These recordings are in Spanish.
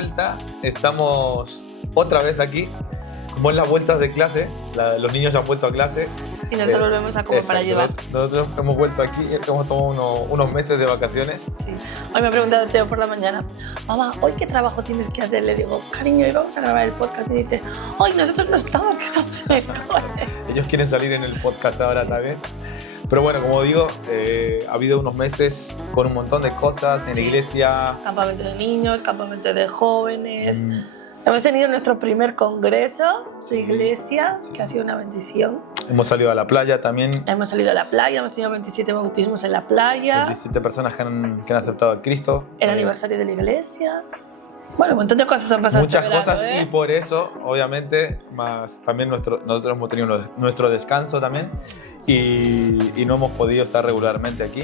vuelta, estamos otra vez aquí, como en las vueltas de clase, los niños han vuelto a clase. Y nosotros volvemos a comer para llevar. Nosotros hemos vuelto aquí, hemos tomado unos meses de vacaciones. Sí. Hoy me ha preguntado Teo por la mañana, mamá, ¿hoy qué trabajo tienes que hacer? Le digo, cariño, hoy vamos a grabar el podcast. Y dice, hoy nosotros no estamos, que estamos en el cole. Ellos quieren salir en el podcast ahora también. Pero bueno, como digo, ha habido unos meses con un montón de cosas en la iglesia. Campamento de niños, campamento de jóvenes. Hemos tenido nuestro primer congreso de iglesia, que ha sido una bendición. Hemos salido a la playa también. Hemos salido a la playa, hemos tenido 27 bautismos en la playa. 27 personas que han aceptado a Cristo. El aniversario de la iglesia. Bueno, un montón de cosas han pasado. Muchas este verano, cosas y por eso, obviamente, más también nosotros hemos tenido nuestro descanso también y no hemos podido estar regularmente aquí.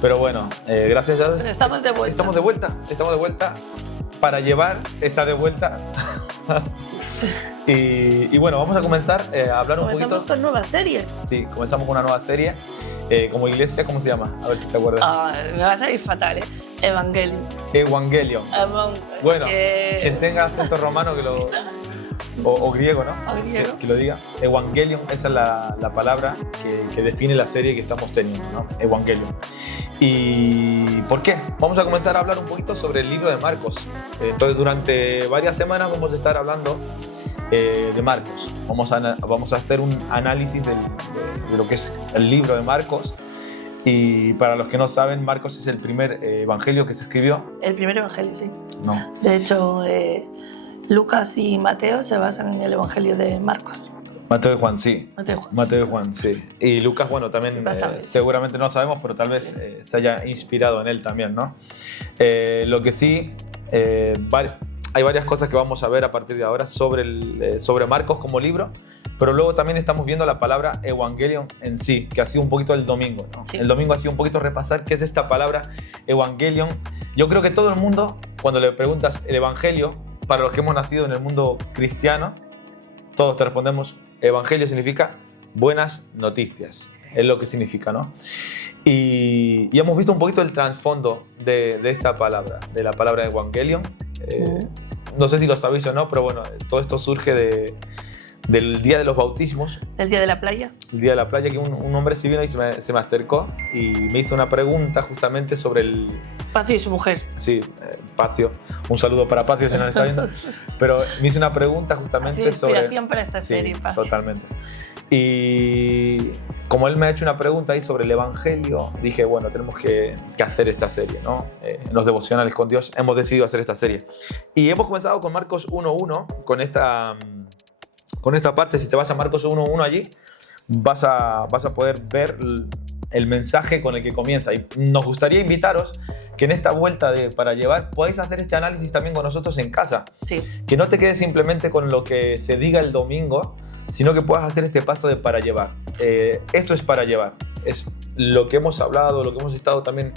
Pero bueno, gracias a Dios. Pero estamos de vuelta. Estamos de vuelta. Para llevar esta de vuelta. y bueno, vamos a comenzar a hablar un poquito. Comenzamos con nueva serie. Sí, comenzamos con una nueva serie. Como iglesia, ¿cómo se llama? A ver si te acuerdas. Me va a salir fatal, ¿eh? Evangelion. Bueno, quien tenga acento romano que lo... O griego, ¿no? O griego. Que lo diga. Evangelion, esa es la palabra que define la serie que estamos teniendo, ¿no? Evangelion. ¿Y por qué? Vamos a comenzar a hablar un poquito sobre el libro de Marcos. Entonces, durante varias semanas vamos a estar hablando de Marcos. Vamos a hacer un análisis de lo que es el libro de Marcos. Y para los que no saben, Marcos es el primer evangelio que se escribió. El primer evangelio, sí. No. De hecho, Lucas y Mateo se basan en el evangelio de Marcos. Mateo y Juan, sí. Mateo y Juan, sí. Y Lucas, bueno, también seguramente no sabemos, pero tal vez se haya inspirado en él también, ¿no? Lo que sí, hay varias cosas que vamos a ver a partir de ahora sobre Marcos como libro, pero luego también estamos viendo la palabra Evangelion en sí, que ha sido un poquito el domingo, ¿no? Sí. El domingo ha sido un poquito repasar qué es esta palabra Evangelion. Yo creo que todo el mundo, cuando le preguntas el Evangelio, para los que hemos nacido en el mundo cristiano, todos te respondemos, Evangelio significa buenas noticias, es lo que significa, ¿no? Y hemos visto un poquito el trasfondo de esta palabra, de la palabra Evangelion. No sé si lo sabéis o no, pero bueno, todo esto surge del día de los bautismos. ¿El día de la playa? El día de la playa, que un hombre sí vino y se me acercó y me hizo una pregunta justamente sobre el... Pacio y su mujer. Sí, Pacio. Un saludo para Pacio si nos está viendo. Pero me hizo una pregunta justamente sobre... inspiración para esta serie, Pacio. Totalmente. Y como él me ha hecho una pregunta ahí sobre el Evangelio, dije, bueno, tenemos que hacer esta serie, ¿no? En los devocionales con Dios hemos decidido hacer esta serie. Y hemos comenzado con Marcos 1.1, con esta parte. Si te vas a Marcos 1.1 allí, vas a poder ver el mensaje con el que comienza. Y nos gustaría invitaros que en esta vuelta para llevar podáis hacer este análisis también con nosotros en casa. Sí. Que no te quedes simplemente con lo que se diga el domingo, sino que puedas hacer este paso de para llevar. Esto es para llevar. Es lo que hemos hablado, lo que hemos estado también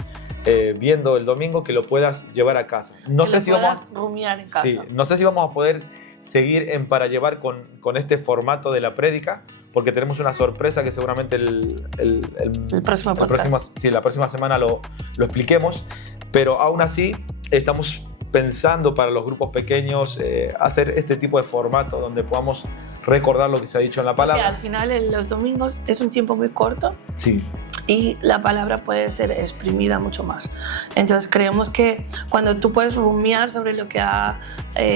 viendo el domingo, que lo puedas llevar a casa. No sé si vamos a rumiar en casa. Sí, no sé si vamos a poder seguir en para llevar con este formato de la prédica, porque tenemos una sorpresa que seguramente el próximo podcast. La próxima semana lo expliquemos, pero aún así estamos pensando para los grupos pequeños hacer este tipo de formato donde podamos recordar lo que se ha dicho en la palabra. Porque al final en los domingos es un tiempo muy corto. Sí. Y la palabra puede ser exprimida mucho más. Entonces creemos que cuando tú puedes rumiar sobre lo que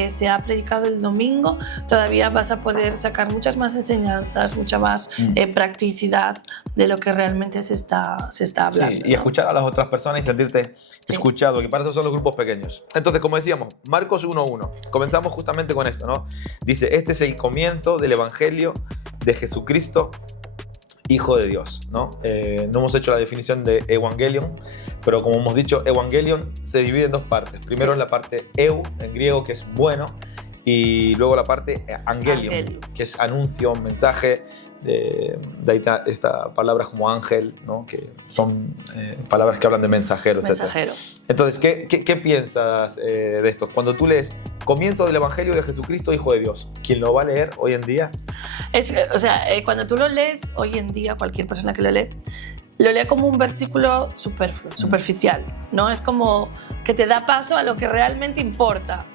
se ha predicado el domingo, todavía vas a poder sacar muchas más enseñanzas, mucha más practicidad de lo que realmente se está hablando. Sí, y escuchar a las otras personas y sentirte escuchado, que para eso son los grupos pequeños. Entonces, como decíamos, Marcos 1.1, comenzamos justamente con esto, ¿no? Dice, este es el comienzo del Evangelio de Jesucristo, Hijo de Dios, ¿no? No hemos hecho la definición de Evangelion, pero como hemos dicho, Evangelion se divide en dos partes. Primero la parte eu, en griego, que es bueno, y luego la parte angelion, que es anuncio, mensaje. De ahí esta palabras como ángel, ¿no? Que son palabras que hablan de mensajero, Mensajero. etc. Entonces, ¿qué piensas de esto? Cuando tú lees comienzo del Evangelio de Jesucristo, Hijo de Dios, ¿quién lo va a leer hoy en día? Cuando tú lo lees hoy en día, cualquier persona que lo lee como un versículo superficial, ¿no? Es como que te da paso a lo que realmente importa.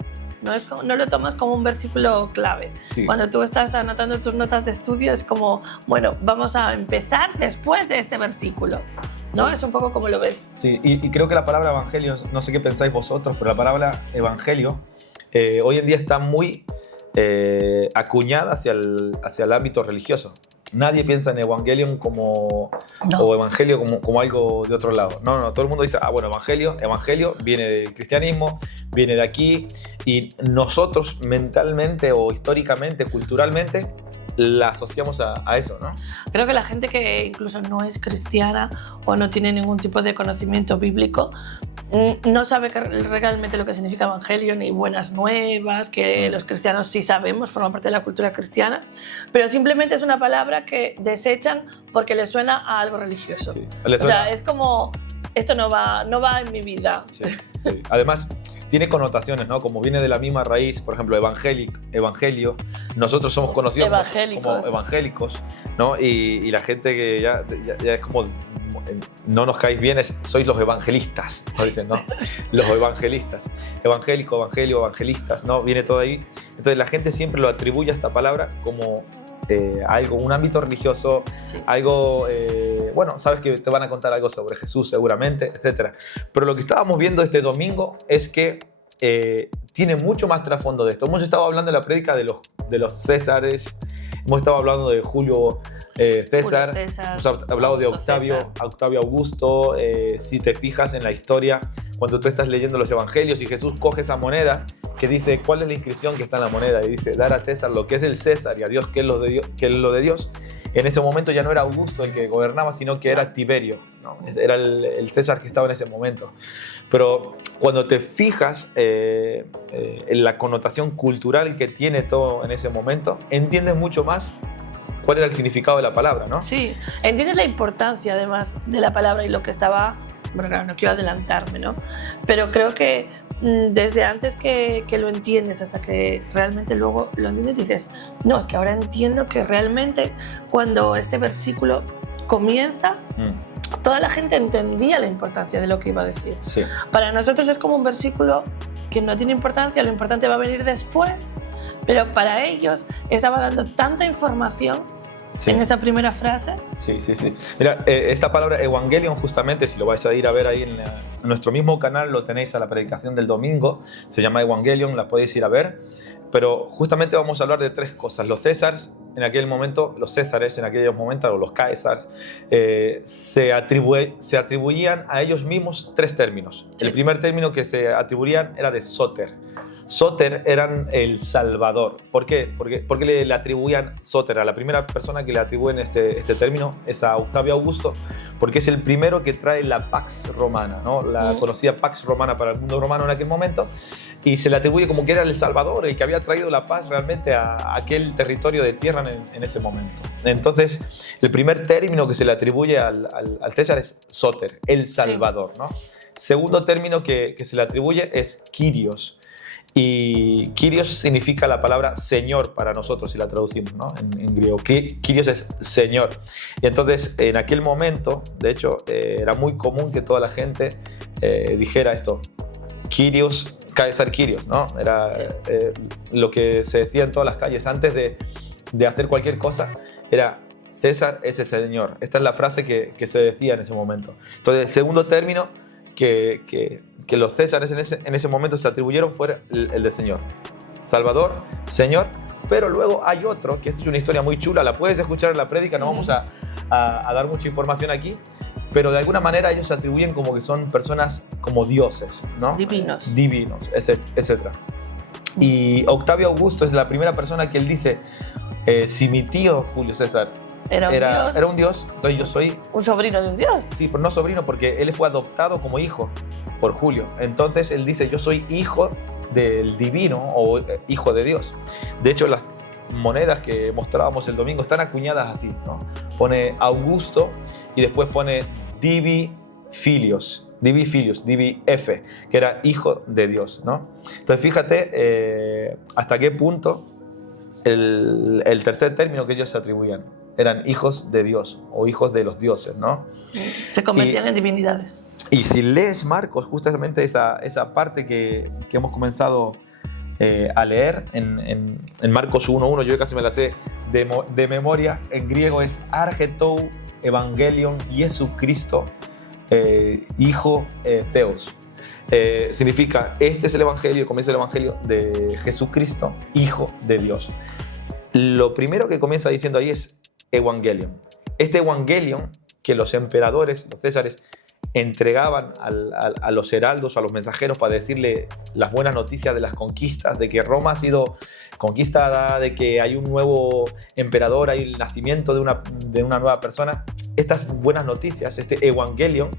no lo tomas como un versículo clave. Sí. Cuando tú estás anotando tus notas de estudio es como, bueno, vamos a empezar después de este versículo, ¿no? Sí. Es un poco como lo ves. Sí, y creo que la palabra evangelio, no sé qué pensáis vosotros, pero la palabra evangelio hoy en día está muy acuñada hacia el ámbito religioso. Nadie piensa en evangelion o evangelio como algo de otro lado. No, todo el mundo dice, bueno, evangelio viene del cristianismo, viene de aquí, y nosotros mentalmente o históricamente, culturalmente, la asociamos a eso, ¿no? Creo que la gente que incluso no es cristiana o no tiene ningún tipo de conocimiento bíblico no sabe realmente lo que significa evangelio ni buenas nuevas, que los cristianos sí sabemos, forman parte de la cultura cristiana, pero simplemente es una palabra que desechan porque les suena a algo religioso. Sí. O sea, es como, esto no va en mi vida. Sí, sí. Además, tiene connotaciones, ¿no? Como viene de la misma raíz, por ejemplo, evangelio, nosotros somos conocidos como evangélicos, ¿no? Y la gente que ya es como, no nos caéis bien, sois los evangelistas, ¿no? Dicen, ¿no? Los evangelistas, evangélico, evangelio, evangelistas, ¿no? Viene todo ahí. Entonces la gente siempre lo atribuye a esta palabra como algo, un ámbito religioso, sí. Algo, bueno, sabes que te van a contar algo sobre Jesús seguramente, etc. Pero lo que estábamos viendo este domingo es que tiene mucho más trasfondo de esto. Hemos estado hablando en la prédica de los Césares, hemos estado hablando de Julio César, hemos hablado de Octavio Augusto. Si te fijas en la historia, cuando tú estás leyendo los evangelios y Jesús coge esa moneda que dice cuál es la inscripción que está en la moneda y dice dar a César lo que es del César y a Dios que es lo de Dios, en ese momento ya no era Augusto el que gobernaba, sino que era Tiberio, ¿no? Era el César que estaba en ese momento. Pero cuando te fijas en la connotación cultural que tiene todo en ese momento, entiendes mucho más cuál era el significado de la palabra, ¿no? Sí, entiendes la importancia además de la palabra y lo que estaba... Bueno, claro, no quiero adelantarme, ¿no? Pero creo que desde antes que lo entiendes hasta que realmente luego lo entiendes, dices, no, es que ahora entiendo que realmente cuando este versículo comienza, toda la gente entendía la importancia de lo que iba a decir. Sí. Para nosotros es como un versículo que no tiene importancia, lo importante va a venir después, pero para ellos estaba dando tanta información. Sí. En esa primera frase. Sí. Mira, esta palabra evangelion, justamente, si lo vais a ir a ver ahí en nuestro mismo canal, lo tenéis a la predicación del domingo, se llama evangelion, la podéis ir a ver, pero justamente vamos a hablar de tres cosas. Los Césares, en aquel momento, los Césares, en aquellos momentos, o los Caesars, se atribuían a ellos mismos tres términos. Sí. El primer término que se atribuían era de Soter. Soter eran el Salvador. ¿Por qué? Porque le atribuían Soter. A la primera persona que le atribuyen este término es a Octavio Augusto, porque es el primero que trae la Pax Romana, ¿no? La conocida Pax Romana para el mundo romano en aquel momento, y se le atribuye como que era el Salvador, el que había traído la paz realmente a aquel territorio de tierra en ese momento. Entonces, el primer término que se le atribuye al César es Soter, el Salvador, ¿no? Segundo término que se le atribuye es Kyrios. Y Kyrios significa la palabra Señor para nosotros, si la traducimos, ¿no? En griego. Kyrios es Señor. Y entonces, en aquel momento, de hecho, era muy común que toda la gente dijera esto: Kyrios, Caesar Kyrios, ¿no? Era lo que se decía en todas las calles antes de hacer cualquier cosa, era César es el Señor. Esta es la frase que se decía en ese momento. Entonces, el segundo término que los Césares en ese momento se atribuyeron fue el de Señor. Salvador, Señor, pero luego hay otro, que esta es una historia muy chula, la puedes escuchar en la prédica, no vamos a dar mucha información aquí, pero de alguna manera ellos se atribuyen como que son personas como dioses, ¿no? Divinos, etc. Y Octavio Augusto es la primera persona que él dice, si mi tío Julio César era un dios, entonces yo soy... ¿Un sobrino de un dios? Sí, pero no sobrino, porque él fue adoptado como hijo por Julio. Entonces él dice, yo soy hijo del divino o hijo de Dios. De hecho, las monedas que mostrábamos el domingo están acuñadas así, ¿no? Pone Augusto y después pone Divi Filios, Divi F, que era hijo de Dios, ¿no? Entonces fíjate hasta qué punto el tercer término que ellos se atribuían eran hijos de Dios o hijos de los dioses, ¿no? Se convertían en divinidades. Y si lees Marcos, justamente esa parte que hemos comenzado a leer en Marcos 1.1, yo casi me la sé de memoria. En griego es Argetou Evangelion Jesucristo, Hijo Theos. Significa, este es el Evangelio, comienza el Evangelio de Jesucristo, Hijo de Dios. Lo primero que comienza diciendo ahí es Evangelion. Este Evangelion que los emperadores, los césares, entregaban a los heraldos, a los mensajeros, para decirle las buenas noticias de las conquistas, de que Roma ha sido conquistada, de que hay un nuevo emperador, hay el nacimiento de una nueva persona. Estas buenas noticias, este Evangelion,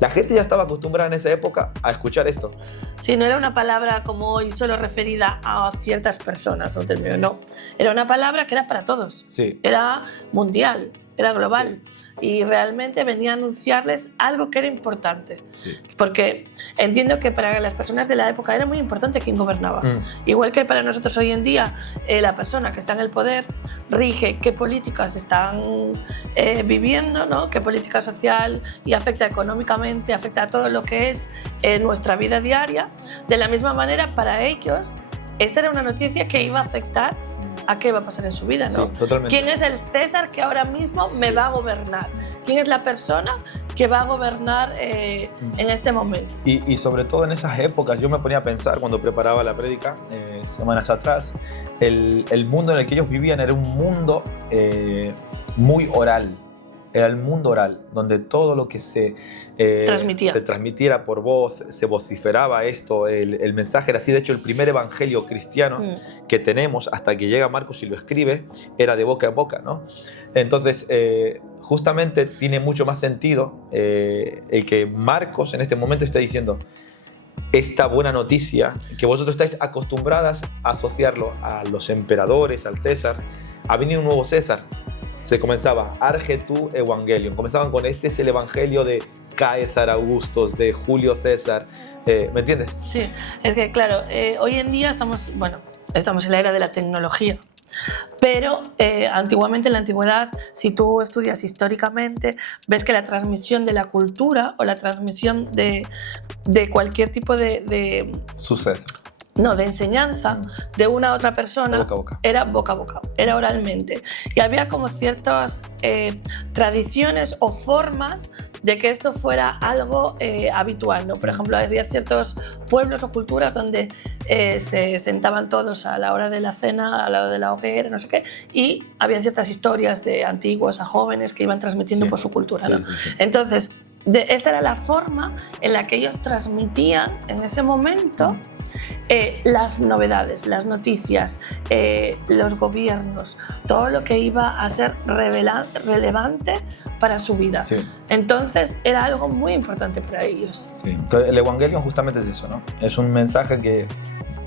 la gente ya estaba acostumbrada en esa época a escuchar esto. Sí, no era una palabra como hoy solo referida a ciertas personas, un término, no. Era una palabra que era para todos. Sí. Era mundial, era global. Sí. Y realmente venía a anunciarles algo que era importante. Sí. Porque entiendo que para las personas de la época era muy importante quién gobernaba. Igual que para nosotros hoy en día, la persona que está en el poder rige qué políticas están viviendo, ¿no? Qué política social, y afecta económicamente, afecta a todo lo que es nuestra vida diaria. De la misma manera, para ellos, esta era una noticia que iba a afectar a qué va a pasar en su vida, ¿no? Sí, totalmente. ¿Quién es el César que ahora mismo me va a gobernar? ¿Quién es la persona que va a gobernar en este momento? Y sobre todo en esas épocas, yo me ponía a pensar cuando preparaba la prédica, semanas atrás, el mundo en el que ellos vivían era un mundo muy oral. Era el mundo oral, donde todo lo que se transmitiera por voz, se vociferaba esto, el mensaje era así. De hecho, el primer evangelio cristiano que tenemos, hasta que llega Marcos y lo escribe, era de boca a boca, ¿no? Entonces, justamente tiene mucho más sentido el que Marcos en este momento esté diciendo esta buena noticia, que vosotros estáis acostumbradas a asociarlo a los emperadores, al César. Ha venido un nuevo César. Se comenzaba Argetou Evangelion. Comenzaban con este es el evangelio de Caesar Augustus, de Julio César. ¿Me entiendes? Sí, es que claro, hoy en día estamos en la era de la tecnología. Pero antiguamente, en la antigüedad, si tú estudias históricamente, ves que la transmisión de la cultura o la transmisión de cualquier tipo de suceso, no, de enseñanza de una a otra persona, boca a boca. Era boca a boca, era oralmente. Y había como ciertas tradiciones o formas de que esto fuera algo habitual, ¿no? Por ejemplo, había ciertos pueblos o culturas donde se sentaban todos a la hora de la cena, al lado de la hoguera, no sé qué, y había ciertas historias de antiguos a jóvenes que iban transmitiendo por su cultura, ¿no? Sí. Entonces, esta era la forma en la que ellos transmitían en ese momento las novedades, las noticias, los gobiernos, todo lo que iba a ser relevante para su vida. Sí. Entonces era algo muy importante para ellos. Sí. Entonces, el Evangelion justamente es eso, ¿no? Es un mensaje que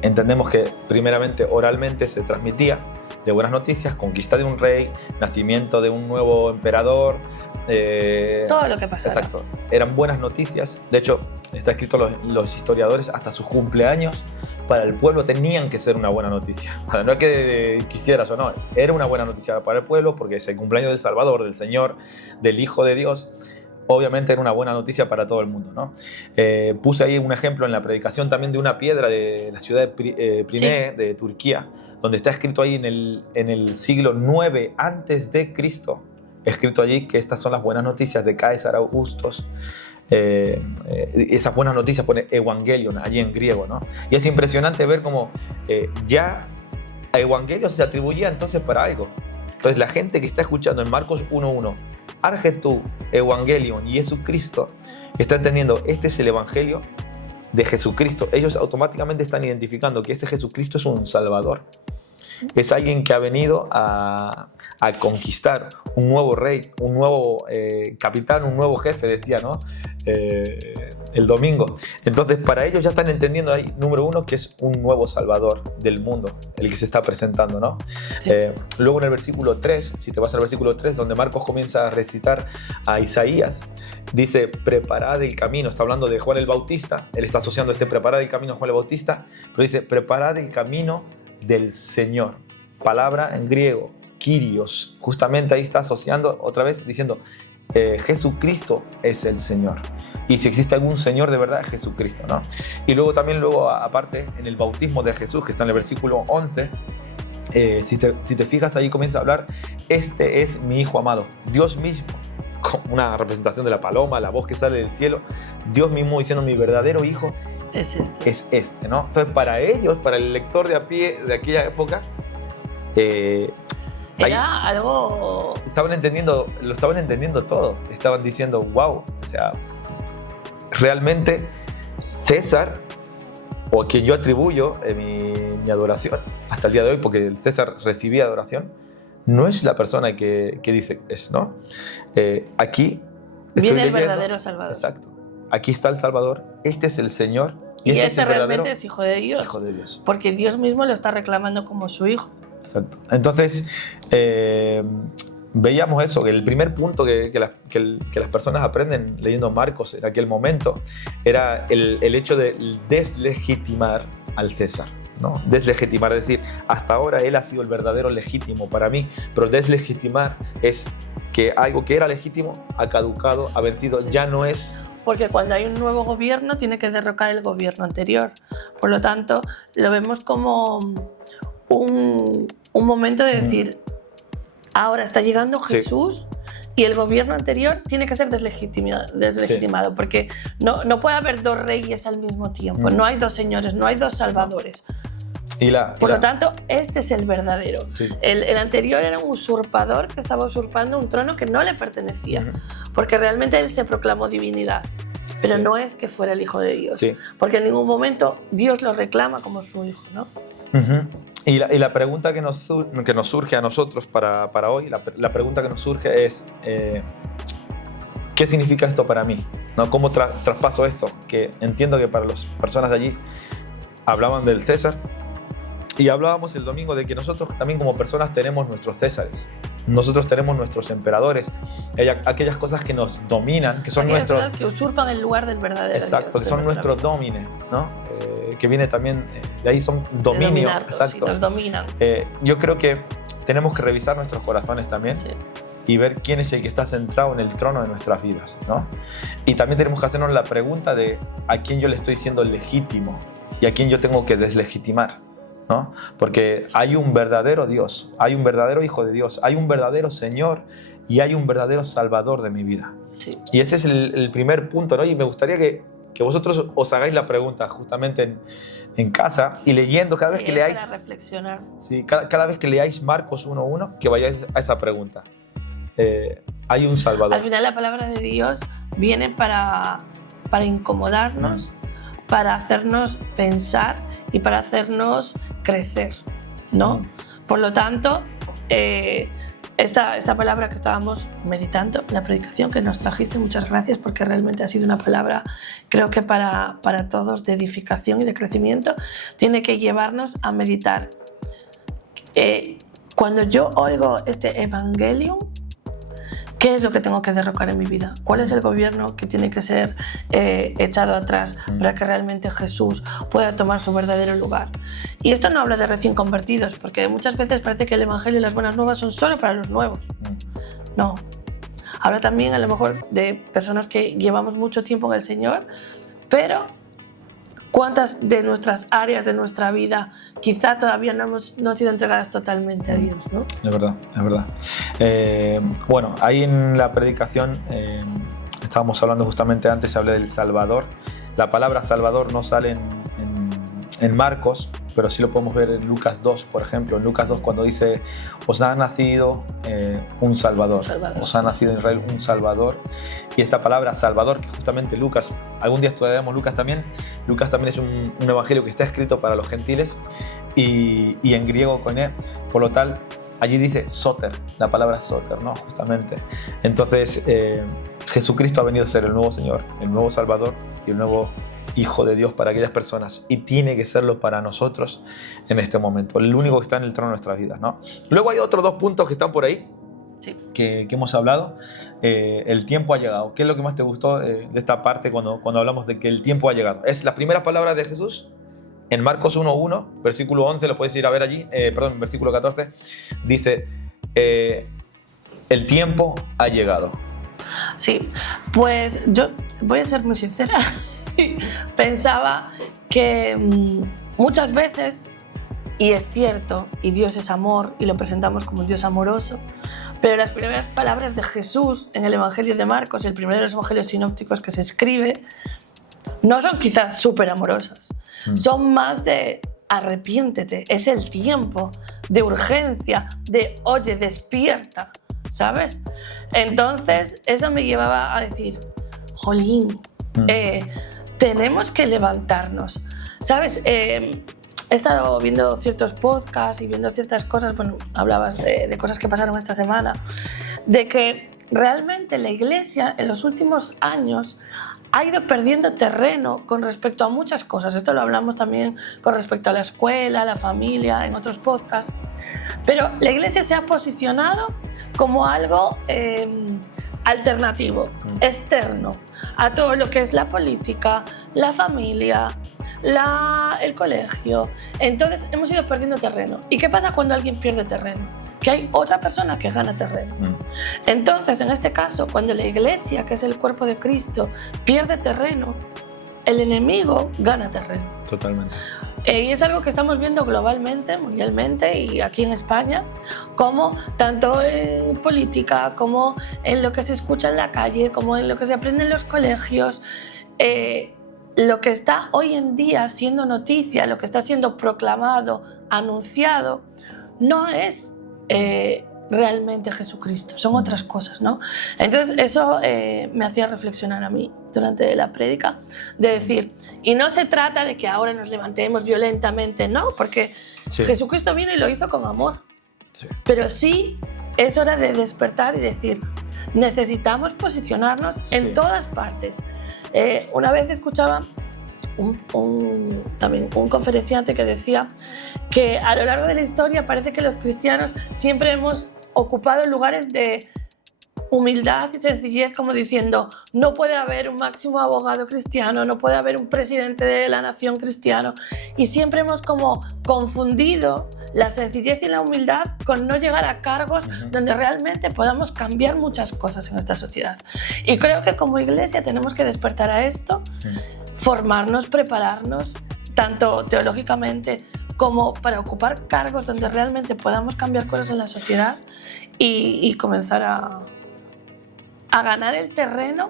entendemos que primeramente oralmente se transmitía, de buenas noticias, conquista de un rey, nacimiento de un nuevo emperador. Todo lo que pasaba. Exacto. Eran buenas noticias. De hecho, está escrito los historiadores, hasta sus cumpleaños para el pueblo tenían que ser una buena noticia. No es que quisieras o no, era una buena noticia para el pueblo porque es el cumpleaños del Salvador, del Señor, del Hijo de Dios. Obviamente era una buena noticia para todo el mundo, ¿no? Puse ahí un ejemplo en la predicación también de una piedra de la ciudad de Priné, de Turquía, donde está escrito ahí en el siglo 9 antes de Cristo, escrito allí que estas son las buenas noticias de Caesar Augustus. Esas buenas noticias pone Evangelion allí en griego, ¿no? Y es impresionante ver cómo ya a Evangelion se atribuía entonces para algo. Entonces la gente que está escuchando en Marcos 1.1 Argetou Evangelion Jesucristo está entendiendo este es el Evangelio de Jesucristo. Ellos automáticamente están identificando que ese Jesucristo es un Salvador. Es alguien que ha venido a conquistar un nuevo rey, un nuevo capitán, un nuevo jefe, decía, ¿no? El domingo. Entonces, para ellos ya están entendiendo ahí, número uno, que es un nuevo Salvador del mundo, el que se está presentando, ¿no? Sí. Luego en el versículo 3, si te vas al versículo 3, donde Marcos comienza a recitar a Isaías, dice, preparad el camino. Está hablando de Juan el Bautista, él está asociando preparad el camino a Juan el Bautista, pero dice, preparad el camino del Señor. Palabra en griego, Kyrios. Justamente ahí está asociando otra vez diciendo Jesucristo es el Señor. y si existe algún Señor de verdad es Jesucristo, ¿no? Y luego también, aparte, en el bautismo de Jesús, que está en el versículo 11, si te fijas, ahí comienza a hablar, este es mi Hijo amado, Dios mismo, con una representación de la paloma, la voz que sale del cielo, Dios mismo diciendo, mi verdadero Hijo es este, ¿no? Entonces, para ellos, para el lector de a pie de aquella época, era algo... lo estaban entendiendo todo. Estaban diciendo, wow, o sea, realmente César, o a quien yo atribuyo mi adoración hasta el día de hoy, porque el César recibía adoración, no es la persona que dice es, ¿no? Aquí viene el verdadero Salvador. Exacto. Aquí está el Salvador, este es el Señor. Y este realmente es Hijo de Dios. Hijo de Dios. Porque Dios mismo lo está reclamando como su Hijo. Exacto. Entonces, veíamos eso, que el primer punto que las personas aprenden leyendo Marcos en aquel momento era el hecho de deslegitimar al César, ¿no? Deslegitimar, es decir, hasta ahora él ha sido el verdadero legítimo para mí, pero deslegitimar es que algo que era legítimo ha caducado, ha vencido, ya no es... Porque cuando hay un nuevo gobierno tiene que derrocar el gobierno anterior. Por lo tanto, lo vemos como un momento de decir, ahora está llegando Jesús, sí, y el gobierno anterior tiene que ser deslegitimado, sí, porque no puede haber dos reyes al mismo tiempo, no hay dos señores, no hay dos salvadores. Por lo tanto, este es el verdadero. Sí. El anterior era un usurpador que estaba usurpando un trono que no le pertenecía, porque realmente él se proclamó divinidad, pero no es que fuera el Hijo de Dios, porque en ningún momento Dios lo reclama como su Hijo, ¿no? Y la pregunta que nos surge a nosotros para hoy, la pregunta que nos surge es ¿qué significa esto para mí? ¿No? ¿Cómo traspaso esto? Que entiendo que para las personas de allí hablaban del César, y hablábamos el domingo de que nosotros también como personas tenemos nuestros Césares. Nosotros tenemos nuestros emperadores, aquellas cosas que nos dominan, que son nuestros... Cosas que usurpan el lugar del verdadero Exacto, Dios, que son nuestros domines, ¿no? Que viene también, de ahí son dominio. Exacto. Sí, nos dominan. Yo creo que tenemos que revisar nuestros corazones también, sí, y ver quién es el que está centrado en el trono de nuestras vidas, ¿no? Y también tenemos que hacernos la pregunta de a quién yo le estoy diciendo legítimo y a quién yo tengo que deslegitimar, ¿no? Porque hay un verdadero Dios, hay un verdadero Hijo de Dios, hay un verdadero Señor y hay un verdadero Salvador de mi vida. Sí. Y ese es el primer punto, ¿no? Y me gustaría que vosotros os hagáis la pregunta justamente en casa y leyendo cada vez que leáis... para reflexionar. Sí, cada vez que leáis Marcos 1:1, que vayáis a esa pregunta. Hay un Salvador. Al final la palabra de Dios viene para incomodarnos, para hacernos pensar y para hacernos crecer, ¿no? Por lo tanto, esta palabra que estábamos meditando, la predicación que nos trajiste, muchas gracias, porque realmente ha sido una palabra, creo que para todos, de edificación y de crecimiento, tiene que llevarnos a meditar. Cuando yo oigo este Evangelium, ¿qué es lo que tengo que derrocar en mi vida? ¿Cuál es el gobierno que tiene que ser echado atrás para que realmente Jesús pueda tomar su verdadero lugar? Y esto no habla de recién convertidos, porque muchas veces parece que el Evangelio y las buenas nuevas son solo para los nuevos. No. Habla también a lo mejor de personas que llevamos mucho tiempo en el Señor, pero ¿cuántas de nuestras áreas de nuestra vida quizá todavía no han sido entregadas totalmente a Dios, ¿no? Es verdad, es verdad. Bueno, ahí en la predicación estábamos hablando justamente antes, hablé del Salvador. La palabra Salvador no sale en Marcos, pero sí lo podemos ver en Lucas 2, por ejemplo. En Lucas 2 cuando dice, os ha nacido un Salvador. Os ha nacido en Israel un Salvador. Y esta palabra Salvador, que justamente Lucas, algún día estudiaremos Lucas también es un evangelio que está escrito para los gentiles y en griego koiné, por lo tal, allí dice soter, la palabra soter, ¿no? Justamente. Entonces, Jesucristo ha venido a ser el nuevo Señor, el nuevo Salvador y el nuevo Hijo de Dios para aquellas personas, y tiene que serlo para nosotros en este momento, el único que está en el trono de nuestras vidas, ¿no? Luego hay otros 2 puntos que están por ahí, sí, que hemos hablado. El tiempo ha llegado. ¿Qué es lo que más te gustó de esta parte cuando hablamos de que el tiempo ha llegado? Es la primera palabra de Jesús en Marcos 1:1, versículo 11, lo puedes ir a ver allí, versículo 14, dice, el tiempo ha llegado. Sí, pues yo voy a ser muy sincera, pensaba que muchas veces, y es cierto, y Dios es amor, y lo presentamos como un Dios amoroso, pero las primeras palabras de Jesús en el Evangelio de Marcos, el primero de los evangelios sinópticos que se escribe, no son quizás súper amorosas, son más de arrepiéntete, es el tiempo de urgencia, de oye, despierta, ¿sabes? Entonces eso me llevaba a decir, jolín, tenemos que levantarnos, ¿sabes? He estado viendo ciertos podcasts y viendo ciertas cosas, bueno, hablabas de cosas que pasaron esta semana, de que realmente la Iglesia en los últimos años ha ido perdiendo terreno con respecto a muchas cosas. Esto lo hablamos también con respecto a la escuela, a la familia, en otros podcasts. Pero la Iglesia se ha posicionado como algo alternativo, externo a todo lo que es la política, la familia, el colegio. Entonces hemos ido perdiendo terreno. ¿Y qué pasa cuando alguien pierde terreno? Que hay otra persona que gana terreno. Entonces, en este caso, cuando la Iglesia, que es el cuerpo de Cristo, pierde terreno, el enemigo gana terreno. Totalmente. Y es algo que estamos viendo globalmente, mundialmente y aquí en España, como tanto en política, como en lo que se escucha en la calle, como en lo que se aprende en los colegios. Lo que está hoy en día siendo noticia, lo que está siendo proclamado, anunciado, no es realmente Jesucristo, son otras cosas, ¿no? Entonces eso me hacía reflexionar a mí durante la prédica, de decir, y no se trata de que ahora nos levantemos violentamente, no, porque Jesucristo vino y lo hizo con amor, pero sí es hora de despertar y decir, necesitamos posicionarnos en todas partes. Una vez escuchaba también un conferenciante que decía que a lo largo de la historia parece que los cristianos siempre hemos ocupado lugares de humildad y sencillez, como diciendo, no puede haber un máximo abogado cristiano, no puede haber un presidente de la nación cristiano, y siempre hemos como confundido la sencillez y la humildad con no llegar a cargos donde realmente podamos cambiar muchas cosas en esta sociedad. Y creo que como Iglesia tenemos que despertar a esto, formarnos, prepararnos, tanto teológicamente como para ocupar cargos donde realmente podamos cambiar cosas en la sociedad y comenzar a ganar el terreno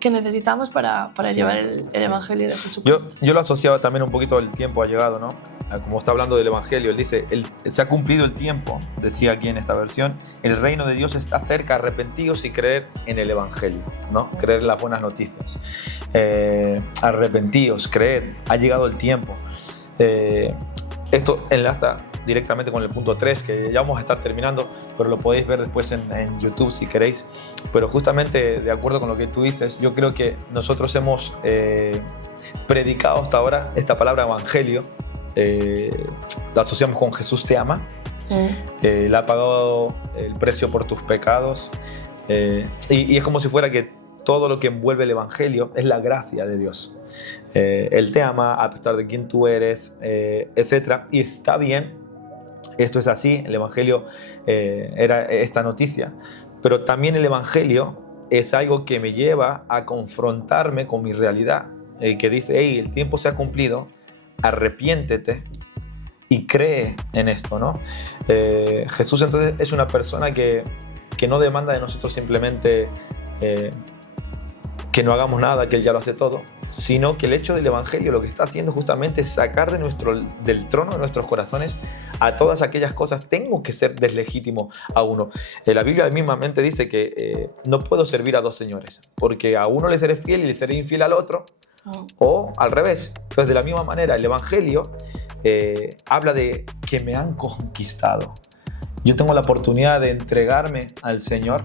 que necesitamos para llevar el Evangelio de Jesucristo. Yo lo asociaba también un poquito, el tiempo ha llegado, ¿no? Como está hablando del Evangelio, él dice, se ha cumplido el tiempo, decía aquí en esta versión, el reino de Dios está cerca, arrepentíos y creer en el Evangelio, ¿no? Creer en las buenas noticias. Arrepentíos, creed, ha llegado el tiempo. Esto enlaza directamente con el punto 3, que ya vamos a estar terminando, pero lo podéis ver después en YouTube si queréis. Pero justamente de acuerdo con lo que tú dices, yo creo que nosotros hemos predicado hasta ahora esta palabra evangelio, la asociamos con Jesús te ama, le ha pagado el precio por tus pecados, y es como si fuera que todo lo que envuelve el evangelio es la gracia de Dios. Él te ama a pesar de quién tú eres, etc. Y está bien, esto es así, el evangelio era esta noticia, pero también el evangelio es algo que me lleva a confrontarme con mi realidad, que dice, hey, el tiempo se ha cumplido, arrepiéntete y cree en esto, ¿no? Jesús entonces es una persona que no demanda de nosotros simplemente que no hagamos nada, que Él ya lo hace todo, sino que el hecho del Evangelio lo que está haciendo justamente es sacar del trono de nuestros corazones a todas aquellas cosas. Tengo que ser deslegítimo a uno. La Biblia mismamente dice que no puedo servir a dos señores, porque a uno le seré fiel y le seré infiel al otro, o al revés. Entonces, de la misma manera, el Evangelio habla de que me han conquistado. Yo tengo la oportunidad de entregarme al Señor,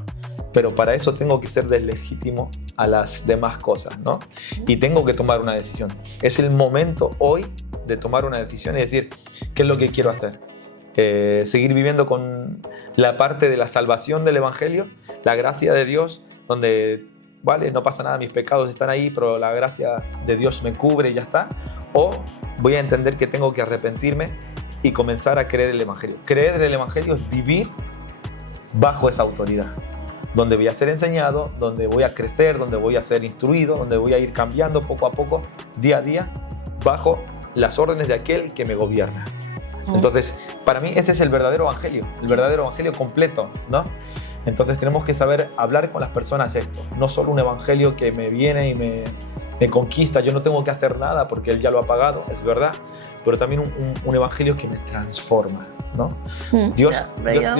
pero para eso tengo que ser deslegítimo a las demás cosas, ¿no? Y tengo que tomar una decisión. Es el momento hoy de tomar una decisión y decir, ¿qué es lo que quiero hacer? Seguir viviendo con la parte de la salvación del Evangelio, la gracia de Dios, donde, vale, no pasa nada, mis pecados están ahí, pero la gracia de Dios me cubre y ya está. O voy a entender que tengo que arrepentirme y comenzar a creer el Evangelio. Creer el Evangelio es vivir bajo esa autoridad. donde voy a ser enseñado, donde voy a crecer, donde voy a ser instruido, donde voy a ir cambiando poco a poco, día a día, bajo las órdenes de aquel que me gobierna. Entonces, para mí ese es el verdadero evangelio completo, ¿no? Entonces tenemos que saber hablar con las personas esto, no solo un evangelio que me viene y me conquista, yo no tengo que hacer nada porque Él ya lo ha pagado, es verdad, pero también un evangelio que me transforma, ¿no? Dios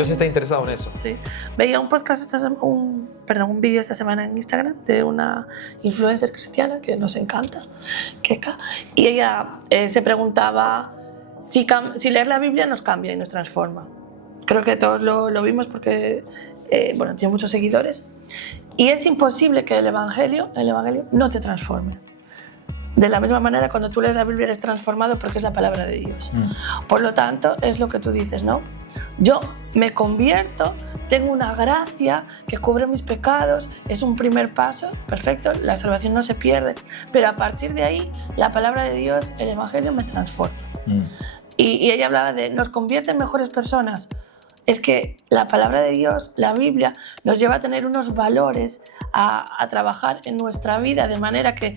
está interesado en eso. Sí. Veía un podcast, un vídeo esta semana en Instagram de una influencer cristiana que nos encanta, Keka, y ella se preguntaba si leer la Biblia nos cambia y nos transforma. Creo que todos lo vimos porque tiene muchos seguidores. Y es imposible que el Evangelio no te transforme. De la misma manera, cuando tú lees la Biblia eres transformado porque es la palabra de Dios. Por lo tanto, es lo que tú dices, ¿no? Yo me convierto, tengo una gracia que cubre mis pecados, es un primer paso, perfecto, la salvación no se pierde, pero a partir de ahí, la palabra de Dios, el Evangelio me transforma. Y ella hablaba de, nos convierte en mejores personas. Es que la palabra de Dios, la Biblia, nos lleva a tener unos valores, a trabajar en nuestra vida de manera que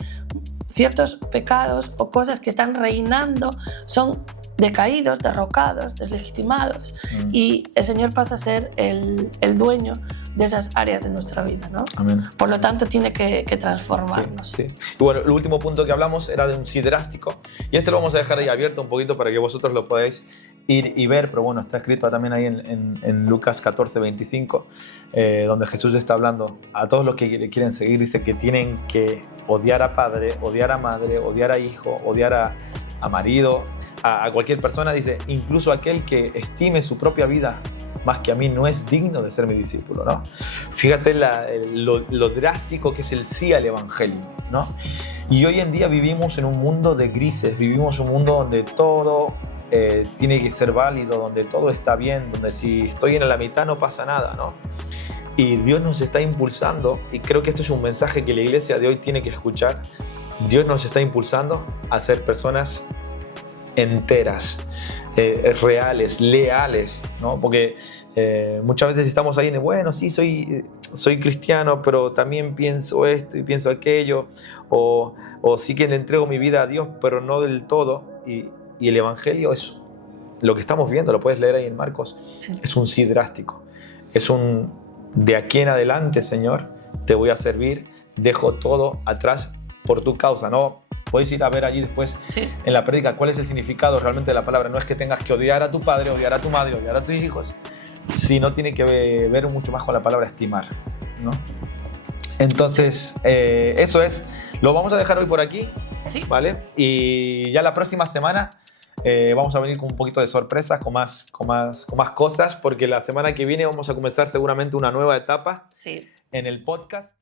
ciertos pecados o cosas que están reinando son decaídos, derrocados, deslegitimados. Y el Señor pasa a ser el dueño de esas áreas de nuestra vida, ¿no? Amén. Por lo tanto, tiene que transformarnos. Sí. Y bueno, el último punto que hablamos era de un sí drástico. Y este lo vamos a dejar ahí abierto un poquito para que vosotros lo podáis ir y ver, pero bueno, está escrito también ahí en Lucas 14:25, donde Jesús está hablando a todos los que quieren seguir, dice que tienen que odiar a padre, odiar a madre, odiar a hijo, odiar a marido, a cualquier persona, dice, incluso aquel que estime su propia vida más que a mí no es digno de ser mi discípulo, ¿no? Fíjate lo drástico que es el sí al evangelio, ¿no? Y hoy en día vivimos en un mundo de grises, vivimos en un mundo donde todo tiene que ser válido, donde todo está bien, donde si estoy en la mitad no pasa nada, ¿no? Y Dios nos está impulsando, y creo que esto es un mensaje que la iglesia de hoy tiene que escuchar. Dios nos está impulsando a ser personas enteras, reales, leales, ¿no? Porque muchas veces estamos ahí en, bueno, sí, soy cristiano, pero también pienso esto y pienso aquello, o sí que le entrego mi vida a Dios, pero no del todo. Y el evangelio es lo que estamos viendo, lo puedes leer ahí en Marcos, sí. Es un sí drástico, es un de aquí en adelante, Señor, te voy a servir, dejo todo atrás por tu causa, ¿no? Podéis ir a ver allí después en la prédica cuál es el significado realmente de la palabra. No es que tengas que odiar a tu padre, odiar a tu madre, odiar a tus hijos, sino tiene que ver mucho más con la palabra estimar, ¿no? Entonces, eso es, lo vamos a dejar hoy por aquí, ¿vale? Y ya la próxima semana vamos a venir con un poquito de sorpresas, con más cosas, porque la semana que viene vamos a comenzar seguramente una nueva etapa en el podcast.